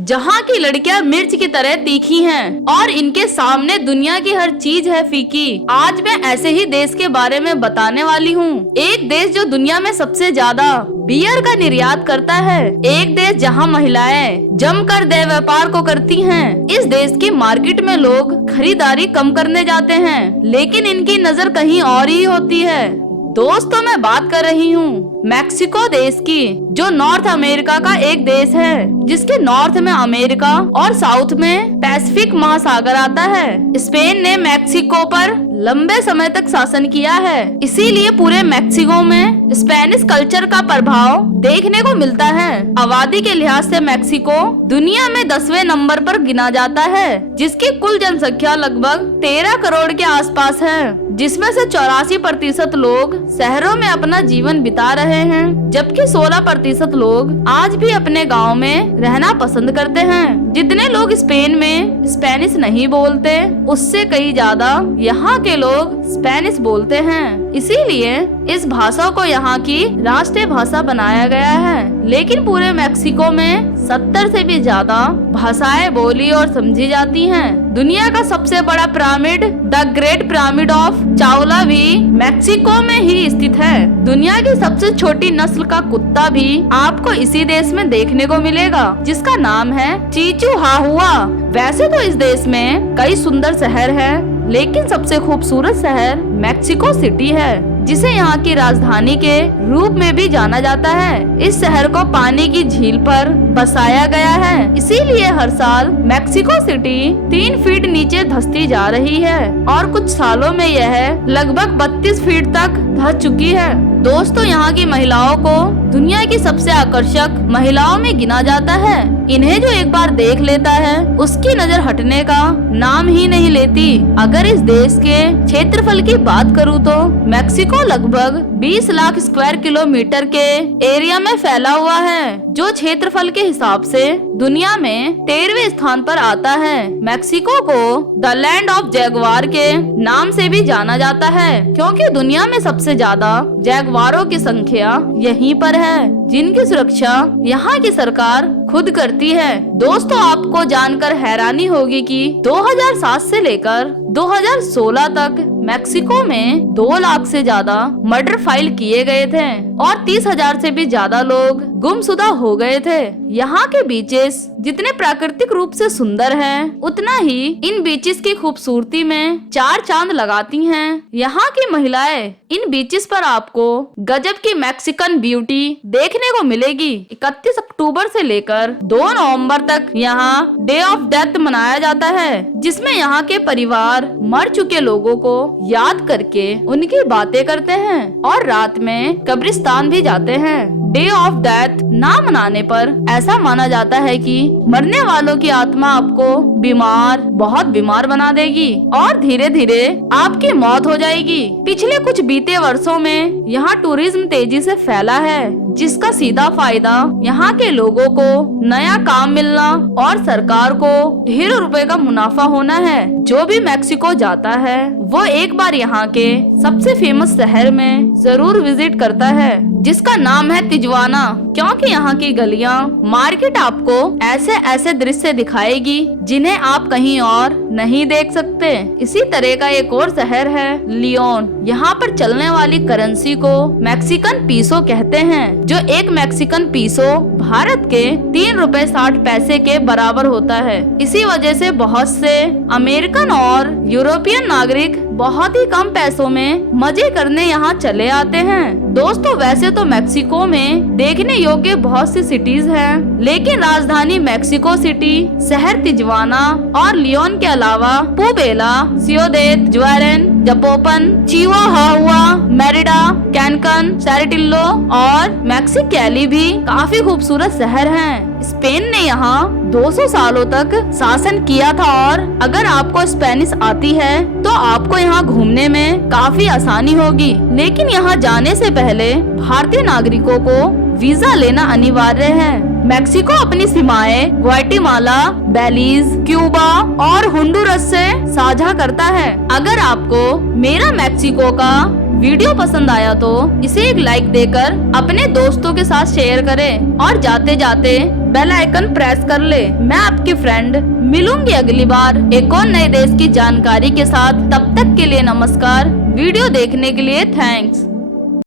जहाँ की लड़कियाँ मिर्च की तरह तीखी हैं और इनके सामने दुनिया की हर चीज है फीकी। आज मैं ऐसे ही देश के बारे में बताने वाली हूँ। एक देश जो दुनिया में सबसे ज्यादा बियर का निर्यात करता है। एक देश जहाँ महिलाएं जमकर देह व्यापार को करती हैं। इस देश की मार्केट में लोग खरीदारी कम करने जाते हैं, लेकिन इनकी नजर कहीं और ही होती है। दोस्तों, मैं बात कर रही हूँ मैक्सिको देश की, जो नॉर्थ अमेरिका का एक देश है, जिसके नॉर्थ में अमेरिका और साउथ में पैसिफिक महासागर आता है। स्पेन ने मैक्सिको पर लंबे समय तक शासन किया है, इसीलिए पूरे मैक्सिको में स्पेनिश कल्चर का प्रभाव देखने को मिलता है। आबादी के लिहाज से मैक्सिको दुनिया में 10वें नंबर पर गिना जाता है, जिसकी कुल जनसंख्या लगभग 13 करोड़ के आसपास है, जिसमें से 84% लोग शहरों में अपना जीवन बिता रहे हैं, जबकि 16% लोग आज भी अपने गांव में रहना पसंद करते हैं। जितने लोग स्पेन में स्पेनिश नहीं बोलते, उससे कई ज्यादा यहाँ के लोग स्पेनिश बोलते हैं। इसीलिए इस भाषा को यहाँ की राष्ट्रीय भाषा बनाया गया है। लेकिन पूरे मैक्सिको में 70 से भी ज्यादा भाषाएं बोली और समझी जाती हैं। दुनिया का सबसे बड़ा pyramid, the great pyramid of Chawla भी मैक्सिको में ही स्थित है। दुनिया की सबसे छोटी नस्ल का कुत्ता भी आपको इसी देश में देखने को मिलेगा, जिसका नाम है चिहुआहुआ। वैसे तो इस देश में कई सुंदर शहर हैं, लेकिन सबसे खूबसूरत शहर मैक्सिको सिटी है, जिसे यहाँ की राजधानी के रूप में भी जाना जाता है। इस शहर को पानी की झील पर बसाया गया है, इसीलिए हर साल मैक्सिको सिटी 3 फीट नीचे धंसती जा रही है और कुछ सालों में यह लगभग 32 फीट तक धंस चुकी है। दोस्तों, यहाँ की महिलाओं को दुनिया की सबसे आकर्षक महिलाओं में गिना जाता है। इन्हें जो एक बार देख लेता है, उसकी नजर हटने का नाम ही नहीं लेती। अगर इस देश के क्षेत्रफल की बात करूँ तो मैक्सिको लगभग 20 लाख स्क्वायर किलोमीटर के एरिया में फैला हुआ है, जो क्षेत्रफल के हिसाब से दुनिया में 13वें स्थान पर आता है। मैक्सिको को द लैंड ऑफ जैगवार के नाम से भी जाना जाता है, क्योंकि दुनिया में सबसे ज्यादा जैगवारों की संख्या यहीं पर है, जिनकी सुरक्षा यहाँ की सरकार खुद करती है। दोस्तों, आपको जानकर हैरानी होगी कि 2007 से लेकर 2016 तक मैक्सिको में 2 लाख से ज्यादा मर्डर फाइल किए गए थे और 30,000 से भी ज्यादा लोग गुमशुदा हो गए थे। यहाँ के बीचेस जितने प्राकृतिक रूप से सुंदर हैं, उतना ही इन बीचेस की खूबसूरती में 4 चांद लगाती हैं। यहाँ की महिलाएं इन बीचेस पर आपको गजब की मैक्सिकन ब्यूटी देखने को मिलेगी। 31 अक्टूबर से लेकर 2 नवंबर तक यहाँ डे ऑफ डेथ मनाया जाता है, जिसमें यहाँ के परिवार मर चुके लोगों को याद करके उनकी बातें करते हैं और रात में कब्रिस्तान भी जाते हैं। डे ऑफ डेथ ना मनाने पर ऐसा माना जाता है कि मरने वालों की आत्मा आपको बहुत बीमार बना देगी और धीरे धीरे आपकी मौत हो जाएगी। पिछले कुछ बीते वर्षों में यहाँ टूरिज्म तेजी से फैला है, जिसका सीधा फायदा यहाँ के लोगों को नया काम मिलना और सरकार को ढेरों रुपए का मुनाफा होना है। जो भी मैक्सिको जाता है वो एक बार यहाँ के सबसे फेमस शहर में जरूर विजिट करता है, जिसका नाम है तिजुआना, क्योंकि यहाँ की गलियाँ, मार्केट आपको ऐसे ऐसे दृश्य दिखाएगी जिन्हें आप कहीं और नहीं देख सकते। इसी तरह का एक और शहर है लियोन। यहाँ पर चलने वाली करेंसी को मैक्सिकन पीसो कहते हैं, जो एक मैक्सिकन पीसो भारत के 3 रुपए 60 पैसे के बराबर होता है। इसी वजह से बहुत से अमेरिकन और यूरोपियन नागरिक बहुत ही कम पैसों में मजे करने यहाँ चले आते हैं। दोस्तों, वैसे तो मैक्सिको में देखने योग्य बहुत सी सिटीज हैं, लेकिन राजधानी मैक्सिको सिटी, शहर तिजुआना और लियोन के अलावा पुबेला, सियोदेद, जुआरेन, जपोपन, चिहुआहुआ, मेरिडा, कैनकन, सैरेटिल्लो और मैक्सिकैली भी काफी खूबसूरत शहर हैं। स्पेन ने यहाँ 200 सालों तक शासन किया था और अगर आपको स्पेनिश आती है तो आपको यहाँ घूमने में काफी आसानी होगी। लेकिन यहाँ जाने से पहले भारतीय नागरिकों को वीजा लेना अनिवार्य है। मैक्सिको अपनी सीमाएं ग्वाटेमाला, बेलीज, क्यूबा और होंडुरस से साझा करता है। अगर आपको मेरा मैक्सिको का वीडियो पसंद आया तो इसे एक लाइक देकर अपने दोस्तों के साथ शेयर करें और जाते जाते बेल आइकन प्रेस कर ले। मैं आपकी फ्रेंड मिलूंगी अगली बार एक और नए देश की जानकारी के साथ। तब तक के लिए नमस्कार। वीडियो देखने के लिए थैंक्स।